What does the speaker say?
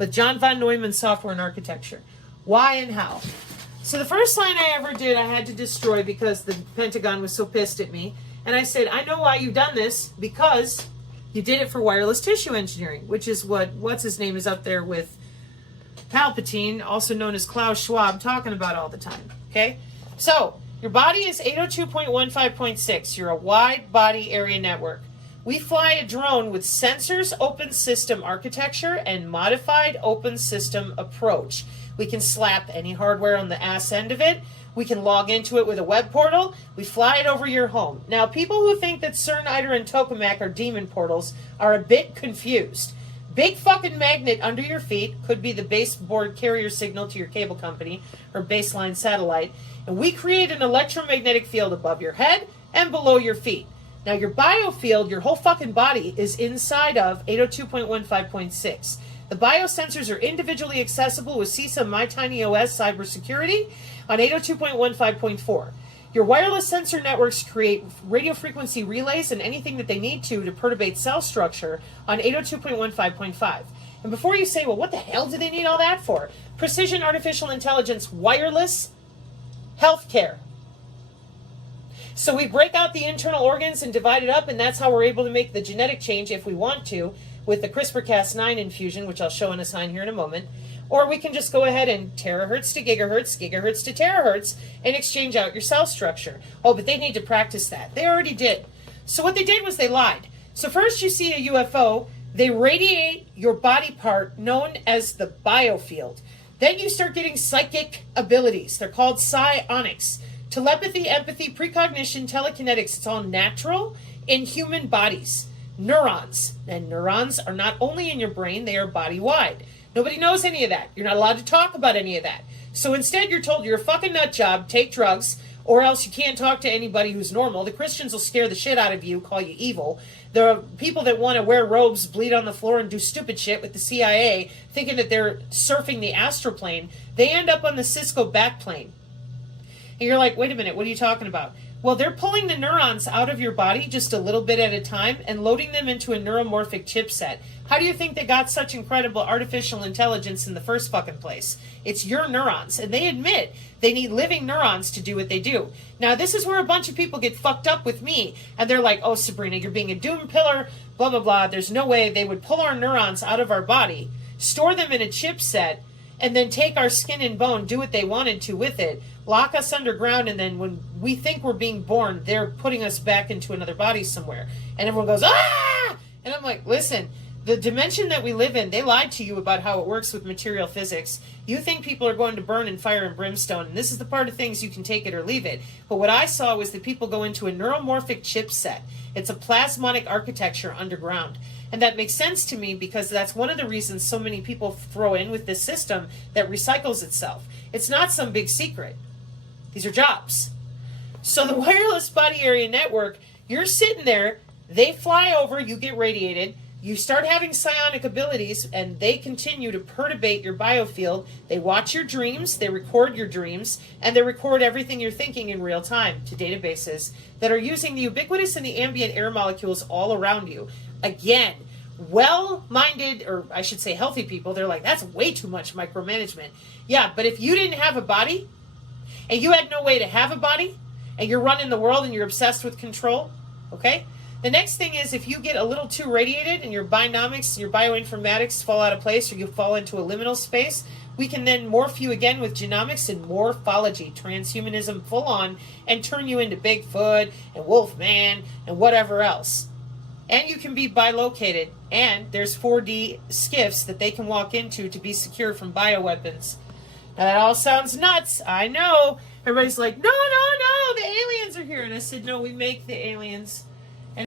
with John von Neumann's software and architecture. Why and how? So the first line I ever did, I had to destroy because the Pentagon was so pissed at me. And I said, I know why you've done this, because you did it for wireless tissue engineering, which is what's his name is up there with Palpatine, also known as Klaus Schwab, talking about all the time. Okay? So, your body is 802.15.6. You're a wide body area network. We fly a drone with sensors, open system architecture, and modified open system approach. We can slap any hardware on the ass end of it. We can log into it with a web portal. We fly it over your home. Now, people who think that CERN, ITER, and Tokamak are demon portals are a bit confused. Big fucking magnet under your feet could be the baseboard carrier signal to your cable company or baseline satellite. And we create an electromagnetic field above your head and below your feet. Now, your biofield, your whole fucking body, is inside of 802.15.6. The biosensors are individually accessible with CISA MyTinyOS cybersecurity on 802.15.4. Your wireless sensor networks create radio frequency relays and anything that they need to perturbate cell structure on 802.15.5. And before you say, well, what the hell do they need all that for? Precision artificial intelligence, wireless healthcare. So we break out the internal organs and divide it up, and that's how we're able to make the genetic change if we want to with the CRISPR-Cas9 infusion, which I'll show on a sign here in a moment. Or we can just go ahead and terahertz to gigahertz, gigahertz to terahertz, and exchange out your cell structure. Oh, but they need to practice that. They already did. So what they did was they lied. So first you see a UFO, they radiate your body part known as the biofield. Then you start getting psychic abilities. They're called psionics. Telepathy, empathy, precognition, telekinetics. It's all natural in human bodies. Neurons. And neurons are not only in your brain, they are body-wide. Nobody knows any of that. You're not allowed to talk about any of that. So instead you're told you're a fucking nut job, take drugs, or else you can't talk to anybody who's normal. The Christians will scare the shit out of you, call you evil. The people that want to wear robes, bleed on the floor, and do stupid shit with the CIA, thinking that they're surfing the astral plane, they end up on the Cisco backplane. And you're like, wait a minute, what are you talking about? Well, they're pulling the neurons out of your body just a little bit at a time and loading them into a neuromorphic chipset. How do you think they got such incredible artificial intelligence in the first fucking place? It's your neurons. And they admit they need living neurons to do what they do. Now, this is where a bunch of people get fucked up with me. And they're like, oh, Sabrina, you're being a doom pillar, blah, blah, blah. There's no way they would pull our neurons out of our body, store them in a chipset, and then take our skin and bone, do what they wanted to with it, lock us underground, and then when we think we're being born, they're putting us back into another body somewhere. And everyone goes, ah! And I'm like, listen, the dimension that we live in, they lied to you about how it works with material physics. You think people are going to burn in fire and brimstone, and this is the part of things you can take it or leave it. But what I saw was that people go into a neuromorphic chipset. It's a plasmonic architecture underground. And that makes sense to me because that's one of the reasons so many people throw in with this system that recycles itself. It's not some big secret. These are jobs. So the wireless body area network, you're sitting there, they fly over, you get radiated, you start having psionic abilities, and they continue to perturbate your biofield. They watch your dreams, they record your dreams, and they record everything you're thinking in real time to databases that are using the ubiquitous and the ambient air molecules all around you. Again, well-minded, or I should say healthy people, they're like, that's way too much micromanagement. Yeah, but if you didn't have a body, and you had no way to have a body, and you're running the world and you're obsessed with control, okay? The next thing is if you get a little too radiated and your bionomics, your bioinformatics fall out of place or you fall into a liminal space, we can then morph you again with genomics and morphology, transhumanism full on, and turn you into Bigfoot and Wolfman and whatever else. And you can be bilocated, and there's 4D skiffs that they can walk into to be secure from bioweapons. Now that all sounds nuts, I know. Everybody's like, no, the aliens are here. And I said, no, we make the aliens.